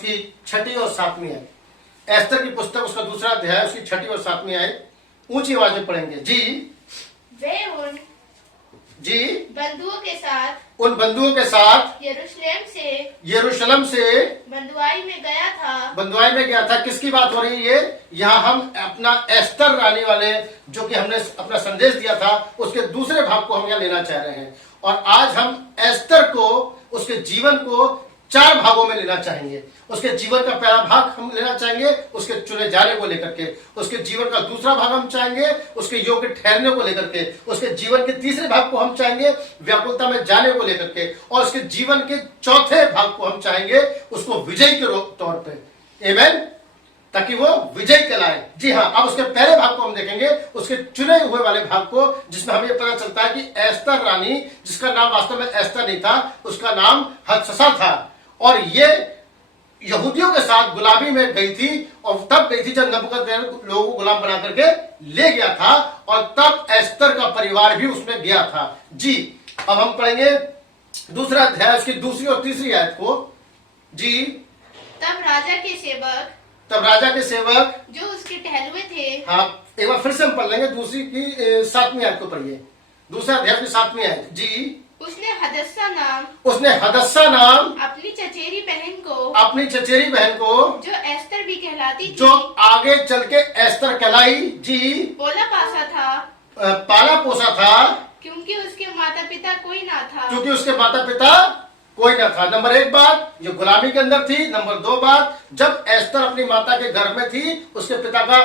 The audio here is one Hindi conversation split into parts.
उसकी 6ठी और 7वीं आयत। एस्तर की पुस्तक उसका दूसरा अध्याय उसकी 6ठी और 7वीं आयत ऊंची आवाज में पढ़ेंगे जी। वे उन बंधुओं के साथ यरूशलेम से बंधुआई में गया था। किसकी बात हो रही है? यहाँ हम अपना एस्तर रानी वाले जो कि हमने अपना संदेश दिया था उसके दूसरे भाग को हम यहाँ लेना चाह रहे हैं। और आज हम एस्तर को, उसके जीवन को 4 भागों में लेना चाहेंगे। उसके जीवन का पहला भाग हम लेना चाहेंगे उसके चुने जाने को लेकर के, उसके जीवन का दूसरा भाग हम चाहेंगे उसके योग्य ठहरने को लेकर के, उसके जीवन के तीसरे भाग को हम चाहेंगे व्याकुलता में जाने को लेकर के, और उसके जीवन के चौथे भाग को हम चाहेंगे उसको विजय के तौर पे। आमीन, ताकि वो विजय कहलाए। जी हाँ, अब उसके पहले भाग को हम देखेंगे, उसके चुने हुए वाले भाग को, जिसमें हमें पता चलता है कि एस्तर रानी, जिसका नाम वास्तव में एस्तर नहीं था, उसका नाम हदशसा था, और ये यहूदियों के साथ गुलामी में गई थी, और तब गई थी जब नबूकदनेस्सर लोगों को गुलाम बना करके ले गया था, और तब एस्तर का परिवार भी उसमें गया था। जी, अब हम पढ़ेंगे दूसरा अध्याय उसकी 2री और 3री आयत को जी। तब राजा के सेवक जो उसके टहलुए थे। हाँ, एक बार फिर से हम पढ़ लेंगे 2री की 7वीं आयत को पढ़िए। दूसरा अध्याय की 7वीं आयत जी। उसने हदस्सा नाम अपनी चचेरी बहन को जो एस्तर भी कहलाती थी, जो आगे चल के एस्तर कहलाई जी, पाला पोसा था क्योंकि उसके माता पिता कोई ना था। नंबर 1 बात, ये गुलामी के अंदर थी। नंबर 2 बात, जब एस्तर अपनी माता के घर में थी उसके पिता का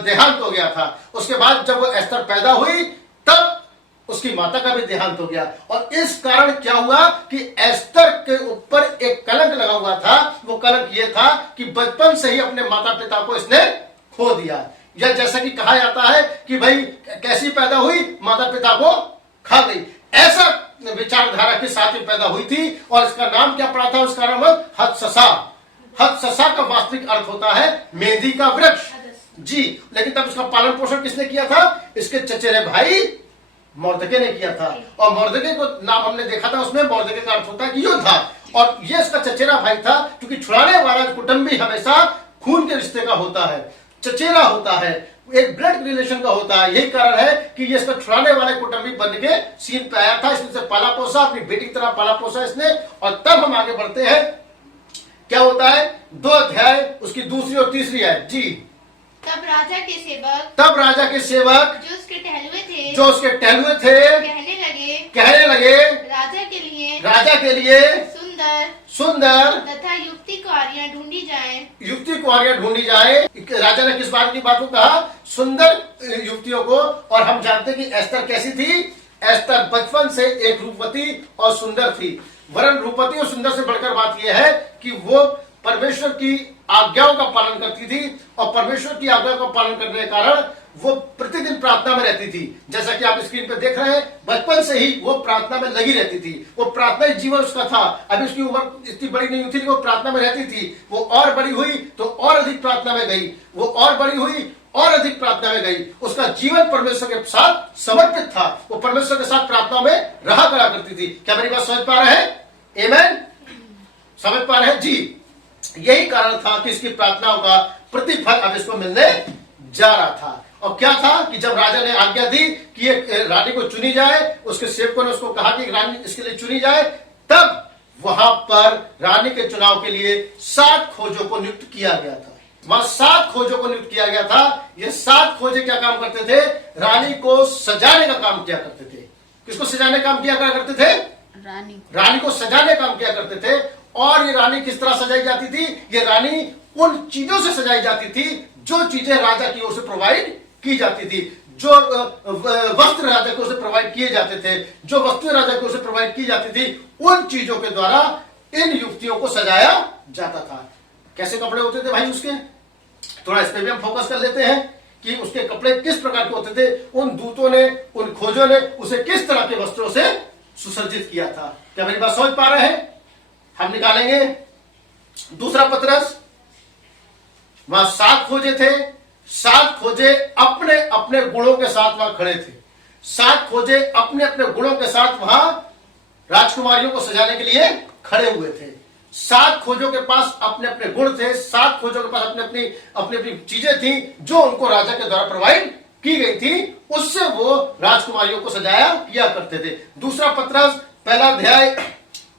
देहांत हो गया था। उसके बाद जब वो एस्तर पैदा हुई तब उसकी माता का भी देहांत हो गया, और इस कारण क्या हुआ कि एस्तर के ऊपर एक कलंक लगा हुआ था। वो कलंक ये था कि बचपन से ही अपने माता पिता को इसने खो दिया, या जैसा कि कहा जाता है कि भाई कैसी पैदा हुई, माता पिता को खा गई, ऐसा विचारधारा के साथ ही पैदा हुई थी। और इसका नाम क्या पड़ा था? उसका नाम हदशसा। हदशसा का वास्तविक अर्थ होता है मेंहदी का वृक्ष जी। लेकिन तब उसका पालन पोषण किसने किया था? इसके चचेरे भाई मोर्दके ने किया था, और मोर्दके को नाम हमने देखा था, उसमें मोर्दके का अर्थ होता है कि योद्धा, और ये इसका चचेरा भाई था, क्योंकि छुड़ाने वाला कुटुंबी हमेशा खून के रिश्ते का होता है, चचेरा होता है, एक ब्लड रिलेशन का होता है। यही कारण है कि ये इसका छुड़ाने वाले कुटुंबी बन के सीन पे आया था। इसने पाला पोसा, अपनी बेटी की तरह पाला पोसा इसने। और तब हम आगे बढ़ते हैं, क्या होता है 2 अध्याय उसकी 2री और 3री आयत जी। तब राजा के सेवक जो उसके टहलुए थे कहने लगे राजा के लिए सुंदर तथा युक्ति कुआरियां ढूंढी जाए। राजा ने किस बात की बात को कहा? सुंदर युवतियों को। और हम जानते हैं कि एस्तर कैसी थी? एस्तर बचपन से एक रूपवती और सुंदर थी। वरन रूपवती और सुंदर से बढ़कर बात यह है कि वो परमेश्वर की आज्ञाओं का पालन करती थी, और परमेश्वर की आज्ञा का पालन करने के कारण वो प्रतिदिन प्रार्थना में रहती थी। जैसा कि आप स्क्रीन पे देख रहे हैं, बचपन से ही वो प्रार्थना में लगी रहती थी। वो प्रार्थना जीवन उसका था। अभी उसकी उम्र इतनी बड़ी नहीं हुई थी, वो प्रार्थना में रहती थी। वो और बड़ी हुई तो और अधिक प्रार्थना में गई, वो और बड़ी हुई और अधिक प्रार्थना में गई। उसका जीवन परमेश्वर के साथ समर्पित था। वो परमेश्वर के साथ प्रार्थना में रहा करा करती थी। क्या मेरी बात समझ पा रहे हैं? आमीन, समझ पा रहे हैं जी। यही कारण था कि इसकी प्रार्थनाओं का प्रतिफल अब इसको मिलने जा रहा था। और क्या था कि जब राजा ने आज्ञा दी कि एक रानी को चुनी जाए, उसके सेवकों ने उसको कहा कि रानी इसके लिए चुनी जाए, तब वहां पर रानी के चुनाव के लिए 7 खोजों को नियुक्त किया गया था। वहां 7 खोजों को नियुक्त किया गया था। ये 7 खोजे क्या काम करते थे? रानी को सजाने का काम किया करते थे। किसको सजाने का काम किया करते थे? रानी को सजाने का काम किया करते थे। और ये रानी किस तरह सजाई जाती थी? ये रानी उन चीजों से सजाई जाती थी जो चीजें राजा की ओर से प्रोवाइड की जाती थी, जो वस्त्र राजा की ओर से प्रोवाइड किए जाते थे, जो वस्तुएं राजा की ओर से प्रोवाइड की जाती थी, उन चीजों के द्वारा इन युवतियों को सजाया जाता था। कैसे कपड़े होते थे भाई उसके? थोड़ा इस पे भी हम फोकस कर लेते हैं कि उसके कपड़े किस प्रकार के होते थे। उन दूतों ने, उन खोजों ने उसे किस तरह के वस्त्रों से सुसज्जित किया था। क्या मेरी बात समझ पा रहे हैं? हम निकालेंगे दूसरा पतरस। वहां 7 खोजे थे। 7 खोजे अपने अपने गुणों के साथ वहां खड़े थे। 7 खोजे अपने अपने गुणों के साथ वहां राजकुमारियों को सजाने के लिए खड़े हुए थे। 7 खोजों के पास अपने अपने गुण थे, 7 खोजों के पास अपनी अपनी चीजें थी जो उनको राजा के द्वारा प्रोवाइड की गई थी, उससे वो राजकुमारियों को सजाया किया करते थे। दूसरा पत्रस पहला अध्याय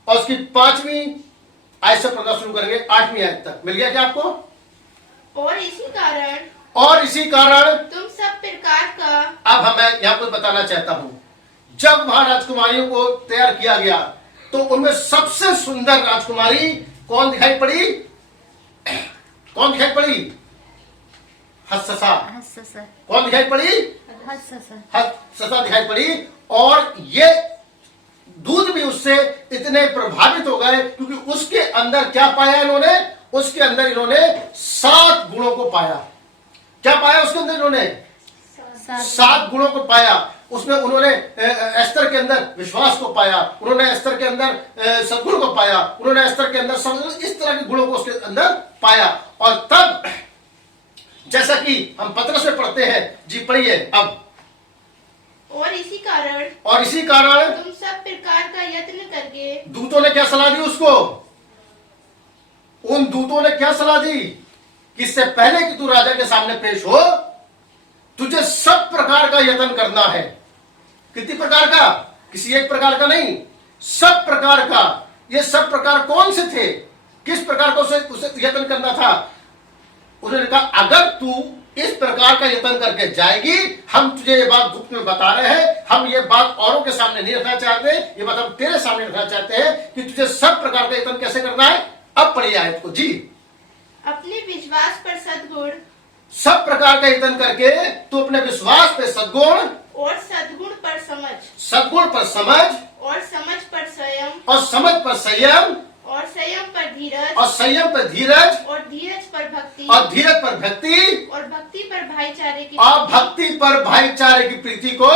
और उसकी 5वीं आयत से पढ़ना शुरू करेंगे 8वीं आयत तक। मिल गया क्या आपको? और इसी कारण तुम सब प्रकार का। अब मैं यहां कुछ बताना चाहता हूं। जब वहां राजकुमारियों को तैयार किया गया तो उनमें सबसे सुंदर राजकुमारी कौन दिखाई पड़ी? कौन दिखाई पड़ी? हससा। कौन दिखाई पड़ी? हससा दिखाई पड़ी। और ये दूध भी उससे इतने प्रभावित हो गए क्योंकि उसके अंदर क्या पाया इन्होंने? उसके अंदर इन्होंने 7 गुणों को पाया। क्या पाया उसके अंदर इन्होंने? 7 गुणों को पाया। उसमें उन्होंने एस्तर के अंदर विश्वास को पाया, उन्होंने एस्तर के अंदर सद्गुण को पाया, उन्होंने एस्तर के अंदर इस तरह के गुणों को उसके अंदर पाया। और तब जैसा कि हम पत्रस में पढ़ते हैं, जी पढ़िए अब। और इसी कारण तुम सब प्रकार का यत्न करके। दूतों ने क्या सलाह दी उसको? उन दूतों ने क्या सलाह दी कि इससे पहले कि तू राजा के सामने पेश हो, तुझे सब प्रकार का यत्न करना है। कितनी प्रकार का? किसी एक प्रकार का नहीं, सब प्रकार का। ये सब प्रकार कौन से थे? किस प्रकार का उसे यत्न करना था? उन्होंने कहा अगर तू इस प्रकार का यत्न करके जाएगी, हम तुझे ये बात गुप्त में बता रहे हैं, हम ये बात औरों के सामने नहीं रखना चाहते, ये बात हम तेरे सामने रखना चाहते हैं कि तुझे सब प्रकार का यत्न कैसे करना है। अब पढ़िए आयत को जी। अपने विश्वास पर सद्गुण। सब प्रकार का यत्न करके तू अपने विश्वास पे सद्गुण, और सद्गुण पर समझ, सद्गुण पर समझ, और समझ पर संयम, और समझ पर संयम, और संयम पर धीरज, और संयम पर धीरज, और धीरज पर भक्ति, और धीरज पर भक्ति, और भक्ति पर भाईचारे की, और भक्ति पर भाईचारे की प्रीति को,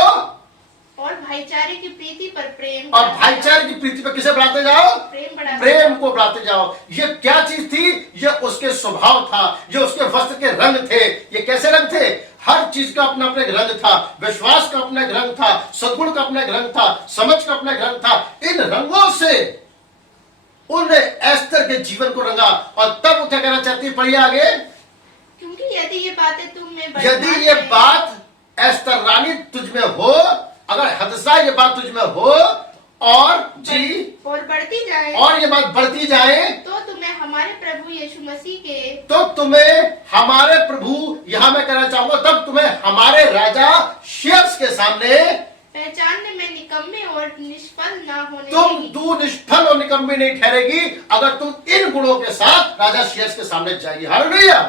और भाईचारे की प्रीति पर प्रेम, और भाईचारे की प्रीति पर किसे बढ़ाते जाओ? प्रेम को बढ़ाते जाओ। ये क्या चीज थी? ये उसके स्वभाव था, ये उसके वस्त्र के रंग थे। ये कैसे रंग थे? हर चीज का अपना अपना रंग था। विश्वास का अपना एक रंग था, सद्गुण का अपना एक रंग था, समझ का अपना एक रंग था। इन रंगों से उन्होंने एस्तर के जीवन को रंगा। और तब वो क्या कहना चाहती है? पढ़िए आगे। क्योंकि यदि ये बातें तुम में, यदि ये बात एस्तर रानी तुझ में हो, अगर हदसा ये बात तुझ में हो और जी और बढ़ती जाए, और ये बात बढ़ती जाए, तो तुम्हें हमारे प्रभु यीशु मसीह के, तो तुम्हें हमारे प्रभु, यहां मैं कहना चाहूंगा, तब तुम्हें हमारे राजा शेर्स के सामने पहचानने में निकम्मे और निष्फल ना होने तू निष्फल और निकम्मी नहीं ठहरेगी अगर तुम इन गुणों के साथ राजा शेर्स के सामने जाएगी। हालेलुया।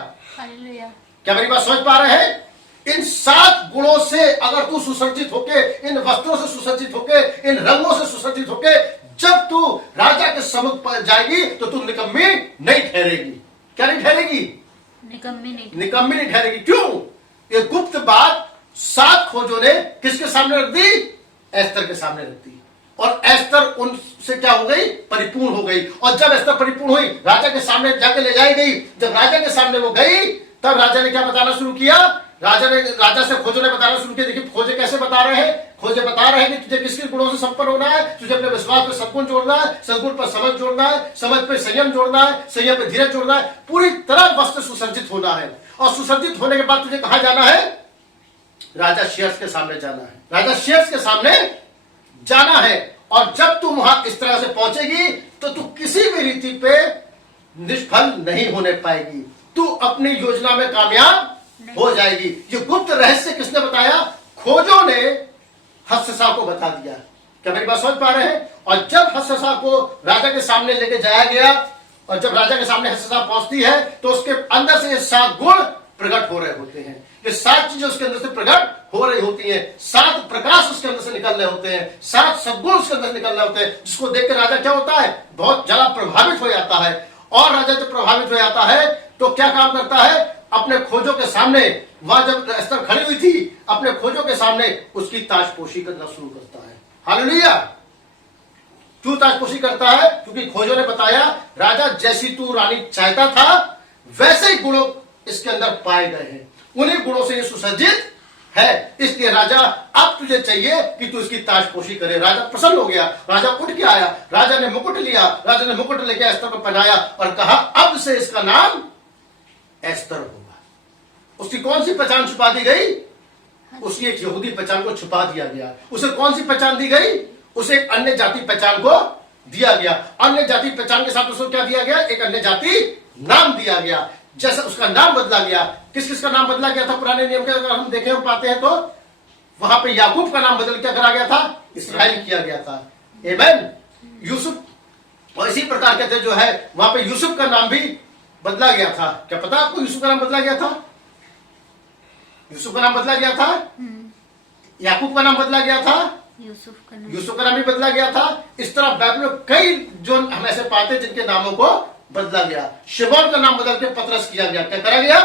क्या मेरी बात समझ पा रहे हैं? इन 7 गुणों से अगर तू सुसज्जित होके, इन वस्त्रों से सुसज्जित होके, इन रंगों से सुसज्जित होके जब तू राजा के सम्मुख पर जाएगी तो तू निकम्मी नहीं ठहरेगी। क्या नहीं ठहरेगी? निकम्मी नहीं ठहरेगी। क्यों? ये गुप्त बात 7 खोजों ने किसके सामने रख दी? एस्तर के सामने रख दी। और एस्तर उनसे क्या हो गई? परिपूर्ण हो गई। और जब एस्तर परिपूर्ण हुई, राजा के सामने जाके ले जाई गई। जब राजा के सामने वो गई, तब राजा ने क्या बताना शुरू किया? राजा से खोजों ने बताना शुरू किया। देखिए खोजे कैसे बता रहे हैं? खोजे बता रहे हैं कि तुझे किस किस गुणों से संपन्न होना है। तुझे अपने विश्वास पर सद्गुण जोड़ना है, सद्गुण पर समझ जोड़ना है, समझ पर संयम जोड़ना है, संयम पर धीरज जोड़ना है। पूरी तरह वस्त्र सुसज्जित होना है। और सुसज्जित होने के बाद तुझे कहां जाना है? राजा शेर्स के सामने जाना है। राजा शेर्स के सामने जाना है। और जब तू वहां इस तरह से पहुंचेगी तो तू किसी भी रीति पे निष्फल नहीं होने पाएगी। तू अपनी योजना में कामयाब हो जाएगी। ये गुप्त रहस्य किसने बताया? खोजों ने हससा को बता दिया। क्या मेरी बात समझ पा रहे हैं? और जब हससा को राजा के सामने लेके जाया गया, और जब राजा के सामने हससा पहुंचती है तो उसके अंदर से ये 7 गुण प्रकट हो रहे होते हैं। ये 7 चीजें उसके अंदर से प्रकट हो रही होती हैं। 7 प्रकाश उसके अंदर से निकल रहे होते हैं। 7 सद्गुण उसके अंदर से निकल रहे होते हैं, जिसको देख कर राजा क्या होता है? बहुत ज्यादा प्रभावित हो जाता है। और राजा जब प्रभावित हो जाता है तो क्या काम करता है? अपने खोजों के सामने, वहां जब एस्तर खड़ी हुई थी, अपने खोजों के सामने उसकी ताजपोशी करना शुरू करता है। हालेलुया। क्यों ताजपोशी करता है? क्योंकि खोजों ने बताया राजा जैसी तू रानी चाहता था वैसे ही गुणों इसके अंदर पाए गए हैं। उन्हीं गुणों से ये सुसज्जित है, इसलिए राजा अब तुझे चाहिए कि तू इसकी ताजपोशी करे। राजा प्रसन्न हो गया, राजा उठ के आया, राजा ने मुकुट लिया, राजा ने मुकुट लेके एस्तर को पहनाया और कहा अब से इसका नाम एस्तर होगा। उसकी कौन सी पहचान छुपा दी गई? उसकी एक यहूदी पहचान को छुपा दिया गया। उसे कौन सी पहचान दी गई? उसे एक अन्य जाति पहचान को दिया गया। अन्य जाति पहचान के साथ उसको क्या दिया गया? एक अन्य जाति नाम दिया गया। जैसे उसका नाम बदला गया, किस किस का नाम बदला गया था पुराने नियम के? अगर हम देखें, हम पाते हैं तो वहां पे याकूब का नाम बदल क्या करा गया था? इस्राएल किया गया था। आमीन। यूसुफ और इसी प्रकार के थे जो है वहां पे यूसुफ का नाम भी बदला गया था। क्या पता आपको यूसुफ का नाम बदला गया था? यूसुफ का नाम बदला गया था, याकूब का नाम बदला गया था, यूसुफ का नाम भी बदला गया था। इस तरह बाइबल में कई जो हम ऐसे पाते जिनके नामों को बदला गया। शिमोन का नाम बदल के पतरस किया गया। क्या करा गया?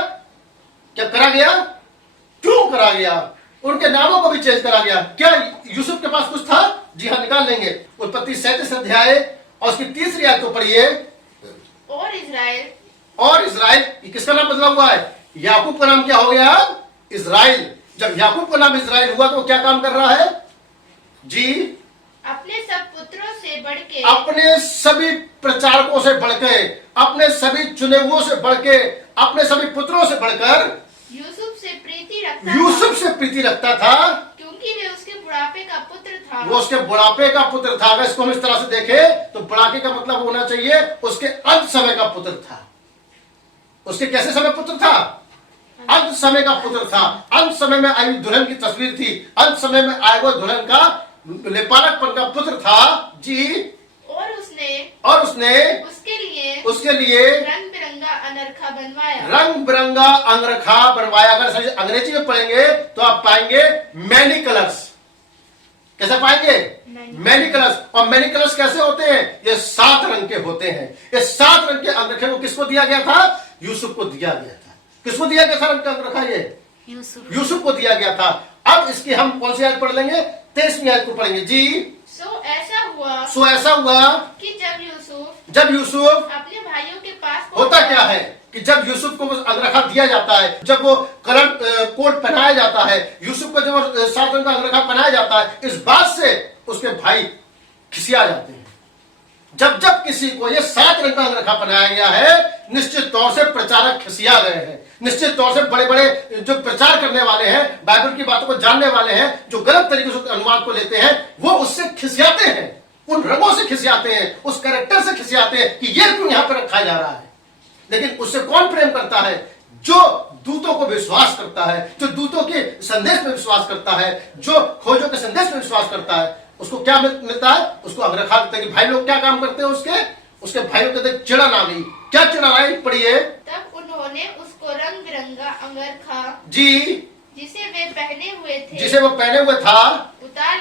क्या करा गया? क्यों करा गया? उनके नामों को भी चेंज करा गया। क्या यूसुफ के पास कुछ था? जी हाँ, निकाल लेंगे। उत्पत्ति 37 अध्याय और उसकी 3री आयत को पढ़िए। और इजराइल, और इजराइल, किसका नाम बदला हुआ है? याकूब का नाम क्या हो गया? इजराइल। जब याकूब का नाम इजराइल हुआ तो क्या काम कर रहा है? जी, अपने सब पुत्रों से बढ़ के, अपने सभी प्रचारकों से बढ़के, अपने सभी चुने हुओं से बढ़के, अपने सभी पुत्रों से बढ़कर यूसुफ से प्रीति रखता यूसुफ से प्रीति रखता था, क्योंकि वे उसके बुढ़ापे का पुत्र था। वो उसके बुढ़ापे का पुत्र था। अगर इसको हम इस तरह से देखें तो बुढ़ापे का मतलब होना चाहिए उसके अंत समय का पुत्र था। उसके कैसे समय पुत्र था? अंत समय का पुत्र था। अंत समय में आई दुल्हन की तस्वीर थी। अंत समय में आए हुए दुल्हन का लेपालकपन का पुत्र था। जी, और उसने उसके लिए रंग बिरंगा अनरखा बनवाया। रंग बिरंगा अंगरखा बनवाया। अगर अंग्रेजी में पढ़ेंगे तो आप पाएंगे मैनी कलर्स। कैसे पाएंगे? Many colours. और मैनी कलर्स कैसे होते हैं? ये 7 रंग के होते हैं। ये 7 रंग के अंगरखे को किसको दिया गया था? यूसुफ को दिया गया था। किसको दिया गया था रंग का अंगरखा? ये यूसुफ को दिया गया था। अब इसकी हम कौन सी आयत पढ़ लेंगे? 23वीं आयत को पढ़ेंगे। जी, सो ऐसा हुआ कि जब यूसुफ अपने भाइयों के पास होता क्या है कि जब यूसुफ को अंगरखा दिया जाता है, जब वो कलर कोट पहनाया जाता है, यूसुफ को जब 7 रंग का अंगरखा पहनाया जाता है, इस बात से उसके भाई खिसिया जाते हैं। जब जब किसी को ये 7 रंग का अंगरखा पहनाया गया है, निश्चित तौर से प्रचारक खिसिया गए हैं। निश्चित तौर से बड़े बड़े जो प्रचार करने वाले हैं, बाइबल की बातों को जानने वाले हैं, जो गलत तरीके से अनुवाद को लेते हैं, वो उससे खिसियाते हैं। उन रंगों से खिसियाते हैं, उस कैरेक्टर से खिसियाते हैं कि ये क्यों यहां पर रखा जा रहा है। लेकिन उससे कौन प्रेम करता है? जो दूतों को विश्वास करता है, जो दूतों के संदेश में विश्वास करता है, जो खोजों के संदेश में विश्वास करता है, उसको क्या मिलता है? उसको अंगरखा देते हैं। कि भाई लोग क्या काम करते हैं? उसके भाइयों के चिड़न आ गई। क्या चिड़न आई? पढ़िए। तब उन्होंने उसको रंग बिरंगा अंगरखा, जी, जिसे वो पहने हुए था, उतार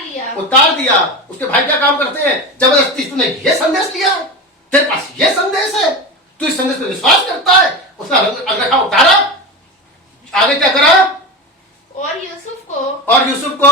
दिया। उसके भाई क्या काम करते हैं? जबरदस्ती, तूने ये संदेश लिया, तेरे पास ये संदेश है, तू इस संदेश पर विश्वास करता है, उसका अंगरखा उतारा। आगे क्या करा? और यूसुफ को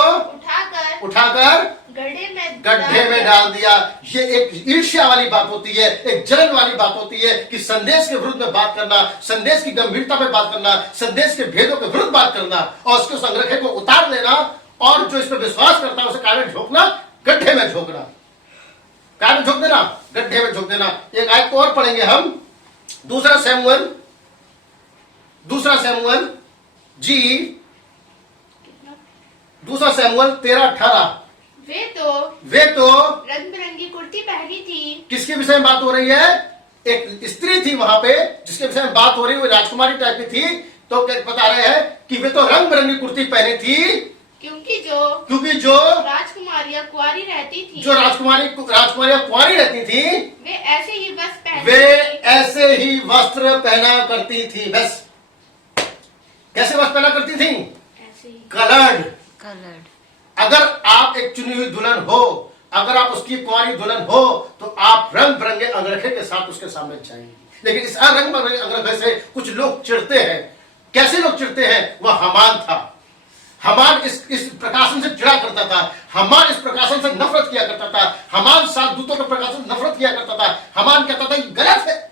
उठाकर गड्ढे में डाल दिया। ये एक ईर्ष्या वाली बात होती है, एक जलन वाली बात होती है कि संदेश के विरुद्ध में बात करना, संदेश की गंभीरता में बात करना, संदेश के भेदों के विरुद्ध बात करना और उसके संग्रह को उतार लेना, और जो इस पर विश्वास करता है उसे काय में झोंकना, गड्ढे में झोंकना। काय में झोंक देना, गड्ढे में झोंक देना। एक आयत को और पढ़ेंगे हम, दूसरा सैमुअल जी, दूसरा सैमुअल 13:18। वे तो रंग बिरंगी कुर्ती पहनी थी। किसके विषय में बात हो रही है? एक स्त्री थी वहां पे जिसके विषय में बात हो रही है, वो राजकुमारी टाइप की थी। तो क्या बता रहे हैं कि वे तो रंग बिरंगी कुर्ती पहनी थी, क्योंकि जो राजकुमारियां कुंवारी रहती थी, जो राजकुमारियां कुंवारी रहती थी, वे ऐसे ही वस्त्र पहना करती थी। बस कैसे वस्त्र पहना करती थी? कलर्ड। अगर आप एक चुनी हुई दुल्हन हो, अगर आप उसकी कुंवारी दुल्हन हो, तो आप रंग बिरंगे अंगरखे के साथ उसके सामने जाएंगे। लेकिन इस रंग बिरंगे अंगरखे से कुछ लोग चिढ़ते हैं। कैसे लोग चिढ़ते हैं? वह हामान था। हामान इस प्रकाशन से चिढ़ा करता था। हामान इस प्रकाशन से नफरत किया करता था। हामान 7 दूतों के प्रकाशन से नफरत किया करता था। हामान कहता था ये गलत है।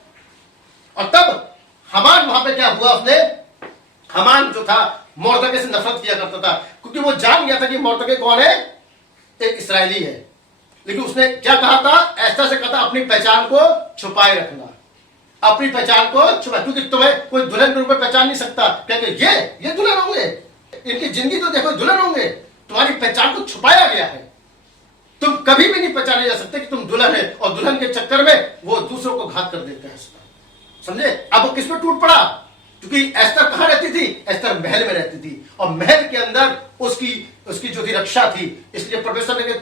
और तब हामान वहां पे क्या हुआ? उसने हामान जो था मोर्दके से नफरत किया करता था, क्योंकि वो जान गया था कि मोर्दके कौन है, एक इस्राएली है। लेकिन उसने क्या कहा था, एस्तर से कहा था अपनी पहचान को छुपाए रखना, अपनी पहचान को छुपाए, क्योंकि तुम्हें कोई दुल्हन के रूप में पहचान नहीं सकता। क्योंकि ये दुल्हन होंगे, इनकी जिंदगी तो देखो दुल्हन होंगे, तुम्हारी पहचान को छुपाया गया है, तुम कभी भी नहीं पहचाने जा सकते कि तुम दुल्हन है। और दुल्हन के चक्कर में वो दूसरों को घात कर देते हैं, समझे। अब वो किस पे टूट पड़ा, क्योंकि एस्तर कहां रहती थी, एस्तर महल में रहती थी, और महल के अंदर उसकी जो थी रक्षा थी, इसलिए परमेश्वर ने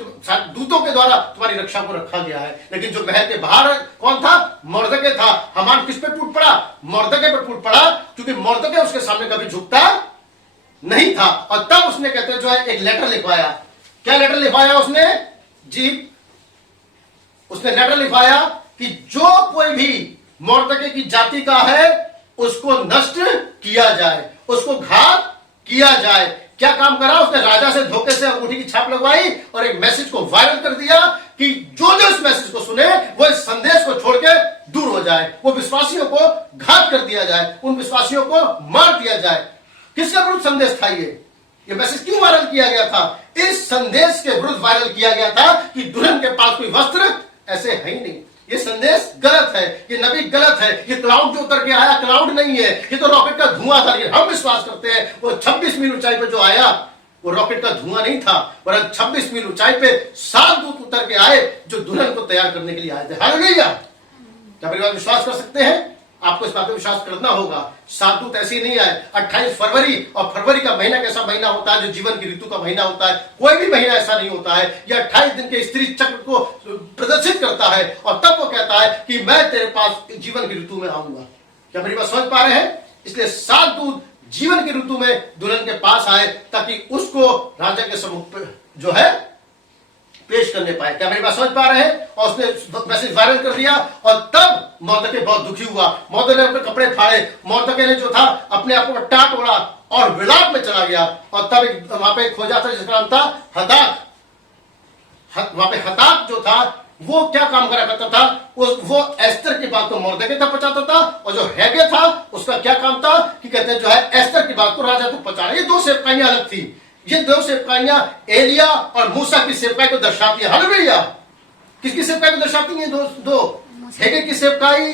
दूतों के द्वारा तुम्हारी रक्षा को रखा गया है। लेकिन जो महल के बाहर कौन था, मोर्दके था। हामान किस पे टूट पड़ा, मोर्दके पे टूट पड़ा, क्योंकि मोर्दके उसके सामने कभी झुकता नहीं था। और तब उसने कहते जो है एक लेटर लिखवाया। क्या लेटर लिखवाया उसने जी, उसने लेटर लिखवाया कि जो कोई भी मोर्दके की जाति का है उसको नष्ट किया जाए, उसको घात किया जाए। क्या काम करा उसने, राजा से धोखे से अंगूठी की छाप लगवाई और एक मैसेज को वायरल कर दिया कि जो इस मैसेज को सुने वो इस संदेश को छोड़ के दूर हो जाए, वो विश्वासियों को घात कर दिया जाए, उन विश्वासियों को मार दिया जाए। किसके विरुद्ध संदेश था ये मैसेज क्यों वायरल किया गया था, इस संदेश के विरुद्ध वायरल किया गया था कि दुल्हन के पास कोई वस्त्र ऐसे है ही नहीं। ये संदेश गलत है, ये नबी गलत है, ये क्लाउड जो उतर के आया क्लाउड नहीं है, ये तो रॉकेट का धुआं था। लेकिन हम विश्वास करते हैं वो 26 मील ऊंचाई पे जो आया वो रॉकेट का धुआं नहीं था, वरन 26 मील ऊंचाई पे 7 दूत उतर के आए जो दुल्हन को तैयार करने के लिए आए थे। हालेलुया। क्या परिवार विश्वास कर सकते हैं? आपको इस बात पर विश्वास करना होगा। 7 दूत ऐसे ही नहीं आए। 28 फरवरी, और फरवरी का महीना कैसा महीना होता है, जो जीवन की ऋतु का महीना होता है, कोई भी महीना ऐसा नहीं होता है। यह 28 दिन के स्त्री चक्र को प्रदर्शित करता है, और तब वो कहता है कि मैं तेरे पास जीवन की ऋतु में आऊंगा। क्या मेरी बात समझ पा रहे हैं? इसलिए 7 दूत जीवन की ऋतु में दुल्हन के पास आए ताकि उसको राजा के सम्मुख पे जो है पेश करने पाए। क्या मेरी बात समझ पा रहे हैं? और उसने मैसेज वायरल कर दिया, और तब मोर्दके बहुत दुखी हुआ। मोर्दके ने अपने कपड़े फाड़े, मोर्दके ने जो था अपने आप को टाट ओढ़ा और विलाप में चला गया। और तब वहां पे खोजा था जिसका नाम था हताक। वहां पे हताक जो था वो क्या काम करा करता था, वो एस्तर की बात को मोर्दके तक पहुंचाता था, और जो हेगे था उसका क्या काम था कि कहते हैं जो है एस्तर की बात को राजा तक पहुंचाना। ये 2 सेवकाइयां अलग थी। ये 2 सेवकाइयां एलिया और मूसा की सेवकाई को दर्शाती है। हालेलुया। किसकी सेवकाई को दर्शाती है? दो हेगे की सेवकाई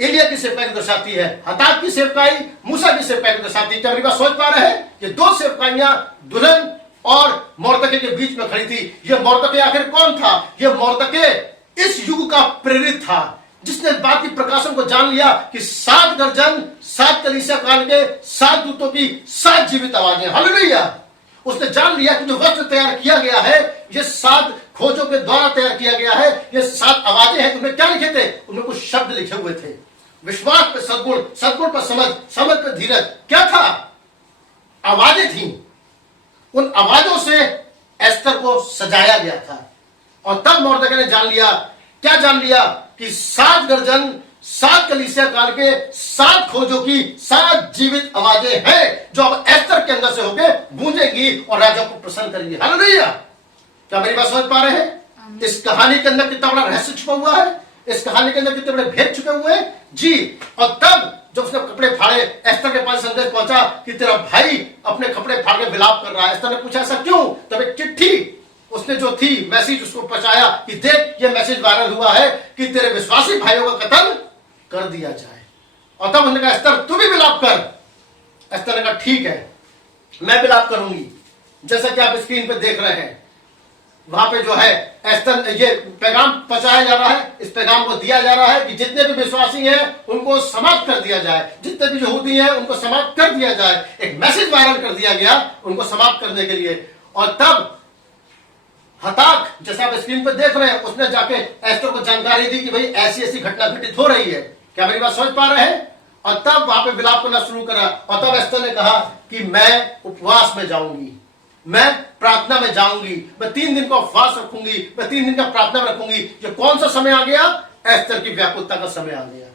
एलिया की सेवकाई को दर्शाती है, हताक की सेवकाई मूसा की सेवकाई को दर्शाती है। क्या मेरी बात समझ पा रहे हैं? ये 2 सेवकाइयां दुल्हन और मोर्दके के बीच में खड़ी थी। ये मोर्दके आखिर कौन था? ये मोर्दके इस युग का प्रेरित था, जिसने इस बात की प्रकाशन को जान लिया कि 7 गर्जन, 7 कलीसिया काल के 7 दूतों की 7 जीवित आवाजें। हालेलुया। उसने जान लिया कि जो वस्त्र तैयार किया गया है ये 7 खोजों के द्वारा तैयार किया गया है। ये 7 आवाजें हैं। उनमें क्या लिखे थे? उनमें कुछ शब्द लिखे हुए थे। विश्वास पे सद्गुण, सद्गुण पर समझ, समझ पे धीरज। क्या था? आवाजें थी। उन आवाजों से एस्तर को सजाया गया था। और तब मोर्दके ने जान लिया, क्या जान लिया कि 7 गर्जन, 7 कलीसिया काल के 7 खोजों की 7 जीवित आवाजें हैं जो अब एस्तर के अंदर से होके गूंजेगी और राजा को प्रसन्न करेंगी। हालेलुया। क्या मेरी बात समझ पा रहे हैं? इस कहानी के अंदर कितना बड़ा रहस्य छुपा हुआ है, इस कहानी के अंदर कितने बड़े भेद छुपे हुए हैं जी। और तब जब उसने कपड़े फाड़े, एस्तर के पास संदेश पहुंचा कि तेरा भाई अपने कपड़े फाड़ के विलाप कर रहा है। एस्तर ने पूछा ऐसा क्यों? तब एक चिट्ठी उसने जो थी मैसेज उसको पहुंचाया कि देख ये मैसेज वायरल हुआ है कि तेरे विश्वासी भाइयों का कत्ल कर दिया जाए। और तब उन्होंने कहा एस्तर तू भी विलाप कर। एस्तर ने कहा ठीक है मैं विलाप करूंगी। जैसा कि आप स्क्रीन पे देख रहे हैं वहां पे जो है एस्तर ये पैगाम पहुंचाया जा रहा है, इस पैगाम को दिया जा रहा है कि जितने भी विश्वासी हैं उनको समाप्त कर दिया जाए, जितने भी यहूदी हैं उनको समाप्त कर दिया जाए। एक मैसेज वायरल कर दिया गया उनको समाप्त करने के लिए। और तब हताक, जैसा आप स्क्रीन पर देख रहे हैं, उसने जाके एस्तर को जानकारी दी कि भाई ऐसी ऐसी घटना घटित हो रही है। क्या मेरी बात समझ पा रहे हैं? और तब वहां पे विलाप करना शुरू करा। और तब एस्तर ने कहा कि मैं उपवास में जाऊंगी, मैं प्रार्थना में जाऊंगी, मैं 3 दिन का उपवास रखूंगी, मैं 3 दिन का प्रार्थना में रखूंगी। ये कौन सा समय आ गया? एस्तर की व्याकुलता का समय आ गया।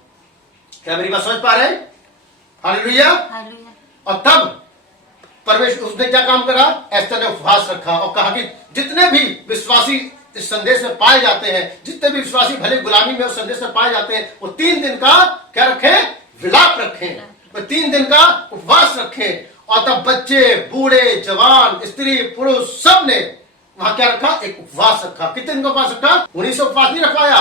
क्या मेरी बात समझ पा रहे हैं? हालेलुया। और तब परमेश्वर उसने क्या काम करा? एस्तर ने उपवास रखा और कहा कि जितने भी विश्वासी इस संदेश में पाए जाते हैं, जितने भी विश्वासी भले गुलामी में उस संदेश में पाए जाते हैं, वो 3 दिन का क्या रखें? विलाप रखें। वे 3 दिन का उपवास रखे और तब बच्चे, बूढ़े, जवान, स्त्री, पुरुष सब ने वहां क्या रखा? एक उपवास रखा। कितने दिन का उपवास रखा? 19 उपवास नहीं रखवाया।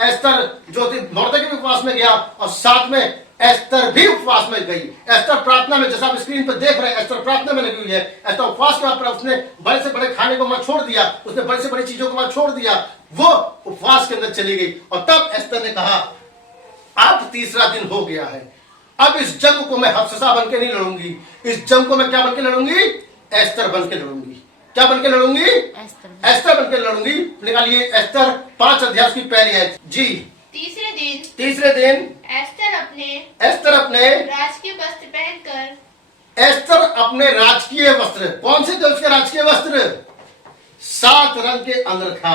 एस्तर जो थी मॉर्दके के उपवास में गया और साथ में एस्तर भी उपवास में गई। एस्तर प्रार्थना में, जैसा आप स्क्रीन पर देख रहे हैं, एस्तर प्रार्थना में लगी हुई है। एस्तर उपवास के बाद उसने बड़े से बड़े खाने को वहां छोड़ दिया, उसने बड़ी से बड़ी चीजों को वहां छोड़ दिया, वो उपवास के अंदर चली गई। और तब एस्तर ने कहा अब तीसरा दिन हो गया है, अब इस जंग को मैं हफ्सा बन के नहीं लड़ूंगी, इस जंग को मैं क्या बन के लड़ूंगी? एस्तर बन के लड़ूंगी। क्या बन के लड़ूंगी? एस्तर बन के लड़ूंगी। निकालिए एस्तर 5 अध्याय की पहली आयत जी। तीसरे दिन एस्तर अपने राजकीय वस्त्र पहनकर, एस्तर अपने राजकीय वस्त्र, कौन से थे उसके राजकीय वस्त्र? 7 रंग के अंगरखा,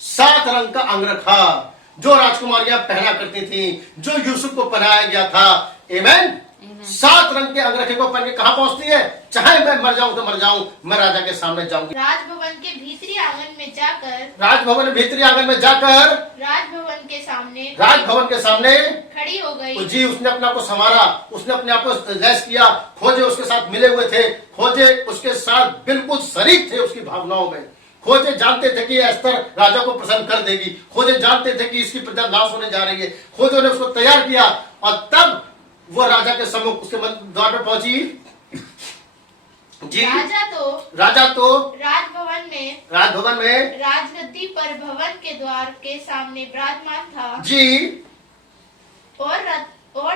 7 रंग का अंगरखा जो राजकुमारियां पहना करती थी, जो यूसुफ को पहनाया गया था। आमीन। 7 रंग के अंगरखे को पहन के कहां पहुंचती है? चाहे मैं मर जाऊं तो मर जाऊं, मैं राजा के सामने जाऊंगी। राजभवन के भीतरी आंगन में जाकर, राजभवन भीतरी आंगन में जाकर राजभवन के सामने खड़ी हो गई। जी, उसने अपने आप को संवारा, उसने अपने आप को लैस किया। खोजे उसके साथ मिले हुए थे, खोजे उसके साथ बिल्कुल शरीक थे उसकी भावनाओं में। खोजे जानते थे कि एस्तर राजा को प्रसन्न कर देगी, खोजे जानते थे कि इसकी प्रजा नाश होने जा रही है। खोजे ने उसको तैयार किया और तब वो राजा के सम्मुख उसके द्वार पर पहुंची जी। राजा तो राजभवन में राजगद्दी पर भवन के द्वार के सामने विराजमान था जी। और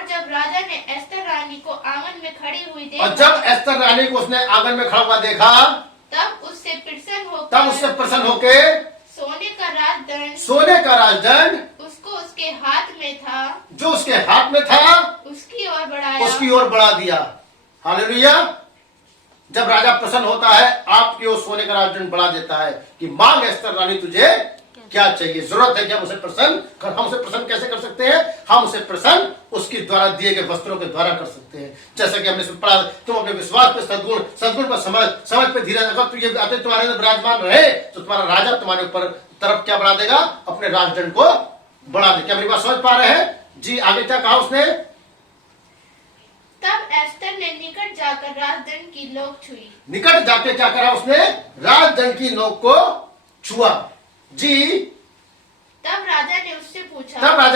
जब राजा ने एस्तर रानी को आंगन में खड़ी हुई देखा, और जब एस्तर रानी को उसने आंगन में खड़ा हुआ देखा, तब उससे प्रसन्न होकर सोने का राजदंड उसको उसके हाथ में था, जो उसके हाथ में था, उसकी ओर बढ़ा दिया। हालेलुया। जब राजा प्रसन्न होता है, आपकी ओर सोने का राजदंड बढ़ा देता है कि मांग एस्तर रानी, तुझे क्या चाहिए? जरूरत है कि हम उसे प्रसन्न हम उसे प्रसन्न कैसे कर सकते हैं? हम उसे प्रसन्न उसके द्वारा दिए गए वस्त्रों के द्वारा कर सकते हैं। जैसा कि हमने पढ़ा, तुम अपने विश्वास पे सद्गुण पर समझ पे धीरज, अगर तू ये आते तुम्हारे अंदर विराजमान रहे तो तुम्हारा राजा तुम्हारे ऊपर तरफ क्या बढ़ा देगा? अपने राजदंड को बढ़ा दे। क्या मेरी बात समझ पा रहे हैं जी? आगे क्या कहा उसने? तब एस्तर ने निकट जाकर राजदंड की नोक छुई। निकट जाके क्या करा उसने? राजदंड की नोक को छुआ जी। तब राजा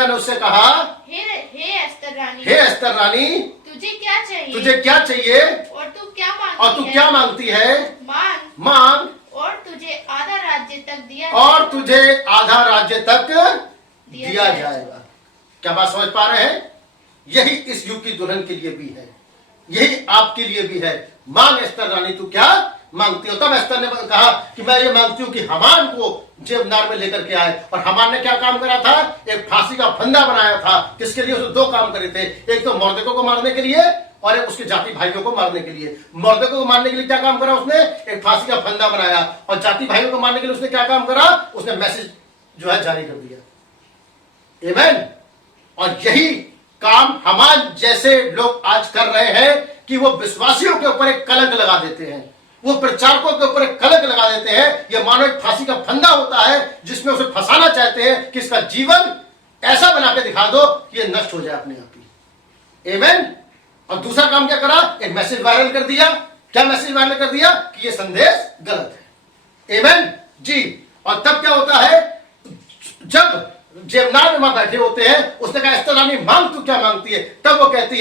ने उससे कहा, हे एस्तर रानी, तुझे क्या चाहिए? और तू क्या मांगती है? मांग और तुझे आधा राज्य तक दिया जाएगा। क्या बात समझ पा रहे हैं? यही इस युग की दुल्हन के लिए भी है, यही आपके लिए भी है। मांग एस्तर रानी, तू क्या मांगती हो? तब एस्तर ने कहा कि मैं ये मांगती हूँ कि हामान को जेबनार में लेकर के आए। और हामान ने क्या काम करा था? एक फांसी का फंदा बनाया था। किसके लिए? उसने 2 काम करे थे, एक तो मॉर्देको को मारने के लिए और एक उसके जाति भाइयों को मारने के लिए। मॉर्देको को मारने के लिए क्या काम करा उसने? एक फांसी का फंदा बनाया। और जाति भाइयों को मारने के लिए उसने क्या काम करा? उसने मैसेज जो है जारी कर दिया। आमीन। और यही काम हामान जैसे लोग आज कर रहे हैं कि वो विश्वासियों के ऊपर एक कलंक लगा देते हैं, वो प्रचारकों के ऊपर एक कलंक लगा देते हैं। ये मानो एक फांसी का फंदा होता है जिसमें उसे फंसाना चाहते हैं कि इसका जीवन ऐसा बना के दिखा दो कि ये नष्ट हो जाए अपने आप ही। आमीन। और दूसरा काम क्या करा? एक मैसेज वायरल कर दिया। क्या मैसेज वायरल कर दिया? कि ये संदेश गलत है। आमीन जी। और तब क्या होता है? जब जेबनार में वहां बैठे होते हैं, उसने कहा एस्तर रानी मांग, तू क्या मांगती है? तब वो कहती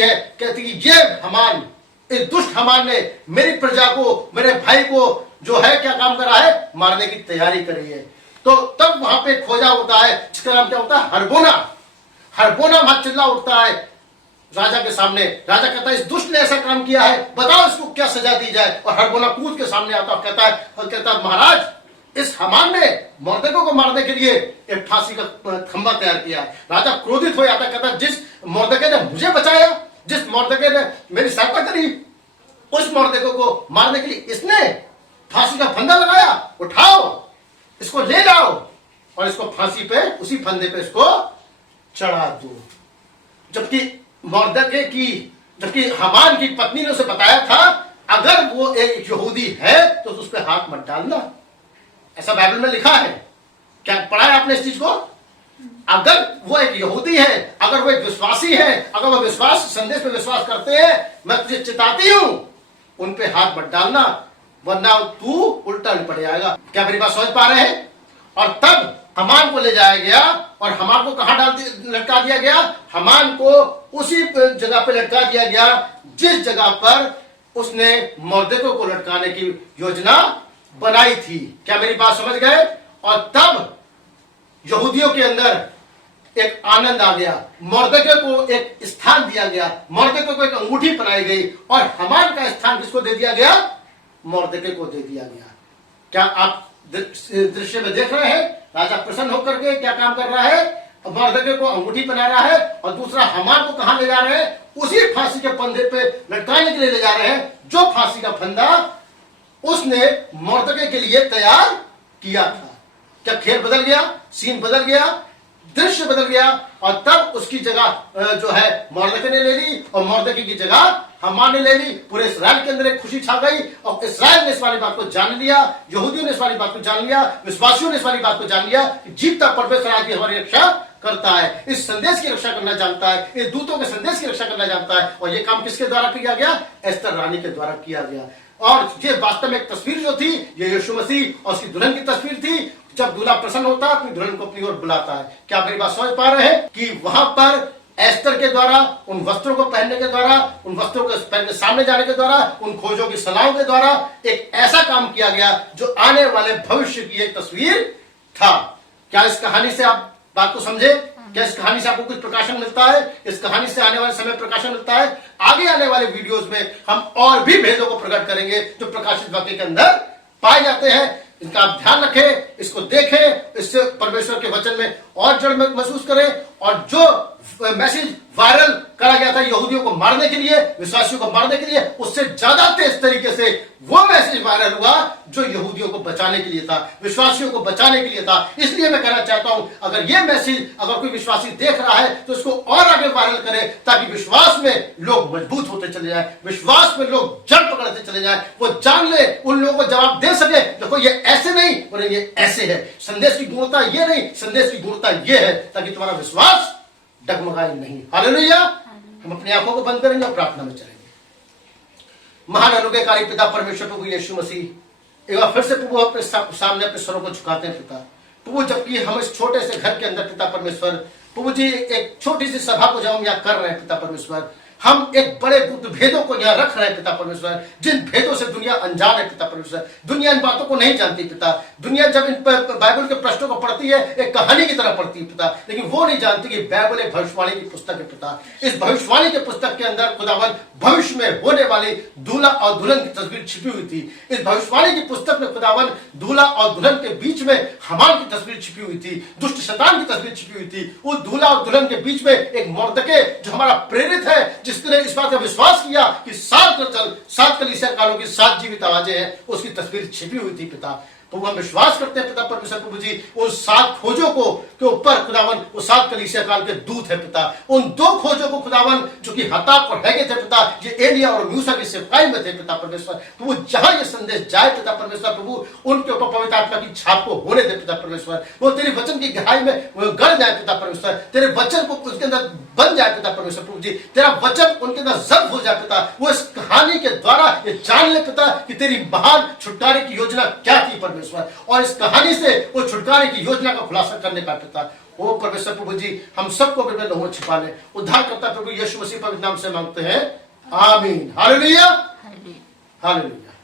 कि ये हामान, इस दुष्ट हामान ने मेरी प्रजा को, मेरे भाई को जो है क्या काम करा है? मारने की तैयारी करी है। तो तब वहां पे खोजा होता है जिसका नाम क्या होता है? हरबोना वहां चिल्ला उठता है राजा के सामने। राजा कहता है इस दुष्ट ने ऐसा काम किया है, बताओ इसको क्या सजा दी जाए। और हरबोना कूद के सामने आता और कहता है महाराज, इस हामान ने मॉर्देको को मारने के लिए एक फांसी का खंभा तैयार किया। राजा क्रोधित हो जाता, कहता जिस मॉर्देको ने मुझे बचाया, जिस मॉर्देको ने मेरी सहायता करी, उस मॉर्देको को मारने के लिए इसने फांसी का फंदा लगाया। उठाओ, इसको ले जाओ और इसको फांसी पे, उसी फंदे पे इसको चढ़ा दो। जबकि हामान की पत्नी ने उसे बताया था अगर वो एक यहूदी है तो उस पर हाथ मत डालना। ऐसा बाइबल में लिखा है। क्या पढ़ा है आपने इस चीज को? अगर वो एक यहूदी है, अगर वो एक विश्वासी है, अगर वो विश्वास संदेश पे विश्वास करते हैं, मैं तुझे चिताती हूं, उन पे हाथ मत डालना, वरना तू उल्टा पड़ जाएगा। क्या मेरी बात समझ पा रहे हैं? और तब हामान को ले जाया गया, और हामान को कहां लटका दिया गया? हामान को उसी जगह पे लटका दिया गया जिस जगह पर उसने मोर्देको को लटकाने की योजना बनाई थी। क्या मेरी बात समझ गए? और तब यहूदियों के अंदर एक आनंद आ गया, मोर्देको को एक स्थान दिया गया, मोर्देको को एक अंगूठी पहनाई गई, और हामान का स्थान किसको दे दिया गया? मोर्देको को दे दिया गया। क्या आप दृश्य में देख रहे हैं? राजा प्रसन्न होकर के क्या काम कर रहा है? मोर्देको को अंगूठी पहना रहा है, और दूसरा हामान को कहां ले जा रहे हैं? उसी फांसी के फंदे पे लटकाने के लिए ले जा रहे हैं, जो फांसी का फंदा उसने मोर्देको के लिए तैयार किया था। क्या खेल बदल गया? सीन बदल गया, दृश्य बदल गया, और तब उसकी जगह जो है मोर्देको ने ले ली, और मोर्देको की जगह हामान ने ले ली। पूरे इस्राएल के अंदर एक खुशी छा गई, और इस्राएल ने इस वाली बात को जान लिया, यहूदियों ने इस वाली बात को जान लिया, विश्वासियों ने इस वाली बात को जान लिया कि जीवता परमेश्वर आज भी हमारी रक्षा करता है, इस संदेश की रक्षा करना जानता है, इस दूतों के संदेश की रक्षा करना जानता है। और ये काम किसके द्वारा किया गया? एस्तर रानी के द्वारा किया गया। और ये वास्तव में एक तस्वीर जो थी, ये यीशु मसीह और उसकी दुल्हन की तस्वीर थी। जब दूल्हा प्रसन्न होता है, अपनी दुल्हन को अपनी ओर बुलाता है। क्या मेरी बात समझ पा रहे हैं कि वहां पर एस्तर के द्वारा, उन वस्त्रों को पहनने के द्वारा, उन वस्त्रों के पहनने सामने जाने के द्वारा, उन खोजों की सलाहों के द्वारा एक ऐसा काम किया गया जो आने वाले भविष्य की एक तस्वीर था। क्या इस कहानी से आप बात को समझे? क्या इस कहानी से आपको कुछ प्रकाशन मिलता है? इस कहानी से आने वाले समय प्रकाशन मिलता है। आगे आने वाले वीडियोस में हम और भी भेदों को प्रकट करेंगे जो प्रकाशित वाक्य के अंदर पाए जाते हैं। इनका आप ध्यान रखें, इसको देखें, इससे परमेश्वर के वचन में और जड़ महसूस करें। और जो मैसेज वायरल करा गया था यहूदियों को मारने के लिए, विश्वासियों को मारने के लिए, उससे ज्यादा तेज तरीके से वो मैसेज वायरल हुआ जो यहूदियों को बचाने के लिए था, विश्वासियों को बचाने के लिए था। इसलिए मैं कहना चाहता हूं, अगर ये मैसेज अगर कोई विश्वासी देख रहा है तो इसको और आगे वायरल करे, ताकि विश्वास में लोग मजबूत होते चले जाए, विश्वास में लोग जड़ पकड़ते चले जाए, वो जान ले, उन लोगों को जवाब दे सके, देखो ये ऐसे नहीं और ये ऐसे है, संदेश की गुणवत्ता ये नहीं, संदेश की गुणवत्ता ये है, ताकि तुम्हारा विश्वास डगमगाए नहीं। हालेलुया। हम अपनी आंखों को बंद करेंगे और प्रार्थना में चलेंगे। महान अनुग्रहकारी पिता परमेश्वर प्रभु यीशु मसीह, एक बार फिर से प्रभु अपने सामने अपने स्वरों को झुकाते हैं पिता प्रभु, जबकि हम इस छोटे से घर के अंदर पिता परमेश्वर प्रभु जी एक छोटी सी सभा को जब हम यहाँ कर रहे हैं पिता परमेश्वर, हम एक बड़े गुप्त भेदों को यहाँ रख रहे हैं पिता परमेश्वर, जिन भेदों से दुनिया अनजान है पिता परमेश्वर। दुनिया इन बातों को नहीं जानती पिता। दुनिया जब इन बाइबल के प्रश्नों को पढ़ती है एक कहानी की तरह पढ़ती है पिता, लेकिन वो नहीं जानती कि बाइबल एक भविष्यवाणी की पुस्तक है पिता। इस भविष्यवाणी के पुस्तक के अंदर खुदावन भविष्य में होने वाली दूल्हा और दुल्हन की तस्वीर छिपी हुई थी। इस भविष्यवाणी की पुस्तक में खुदावन दूल्हा और दुल्हन के बीच में हामान की तस्वीर छिपी हुई थी, दुष्ट शैतान की तस्वीर छिपी हुई थी। उस दूल्हा और दुल्हन के बीच में एक मोर्देको जो हमारा प्रेरित है, जिसने इस बात का विश्वास किया कि 7 कलीसिया कालों की 7 जीवित आवाजें हैं, उसकी तस्वीर छिपी हुई थी पिता। तो हम विश्वास करते हैं पिता परमेश्वर प्रभु जी, उन 7 खोजों को के ऊपर खुदावन वो 7 कलीसिया काल के दूत है पिता। उन 2 खोजों को खुदावन जो कि हताक और हैगे थे पिता, ये एलिया और मूसा की सेवकाई में थे पिता परमेश्वर प्रभु, जहां ये संदेश जाए पिता परमेश्वर प्रभु, उनके ऊपर पवित्र आत्मा की छाप को होने दे पिता परमेश्वर। वो तेरे वचन की गहराई में गड़ जाए पिता परमेश्वर, तेरे वचन को उसके अंदर बन जाए पिता परमेश्वर प्रभु जी, तेरा वचन उनके अंदर जब्त हो जाए पिता। वो इस कहानी के द्वारा ये जान ले पिता कि तेरी महान छुटकारे की योजना क्या थी परमेश्वर, और इस कहानी से वो छुटकारे की योजना का खुलासा करने का पिता। ओ परमेश्वर प्रभु जी, हम सबको अपने लहू में छिपा ले। उद्धार करता प्रभु यीशु मसीह पवित्र नाम से मांगते हैं, आमीन। Hallelujah, hallelujah.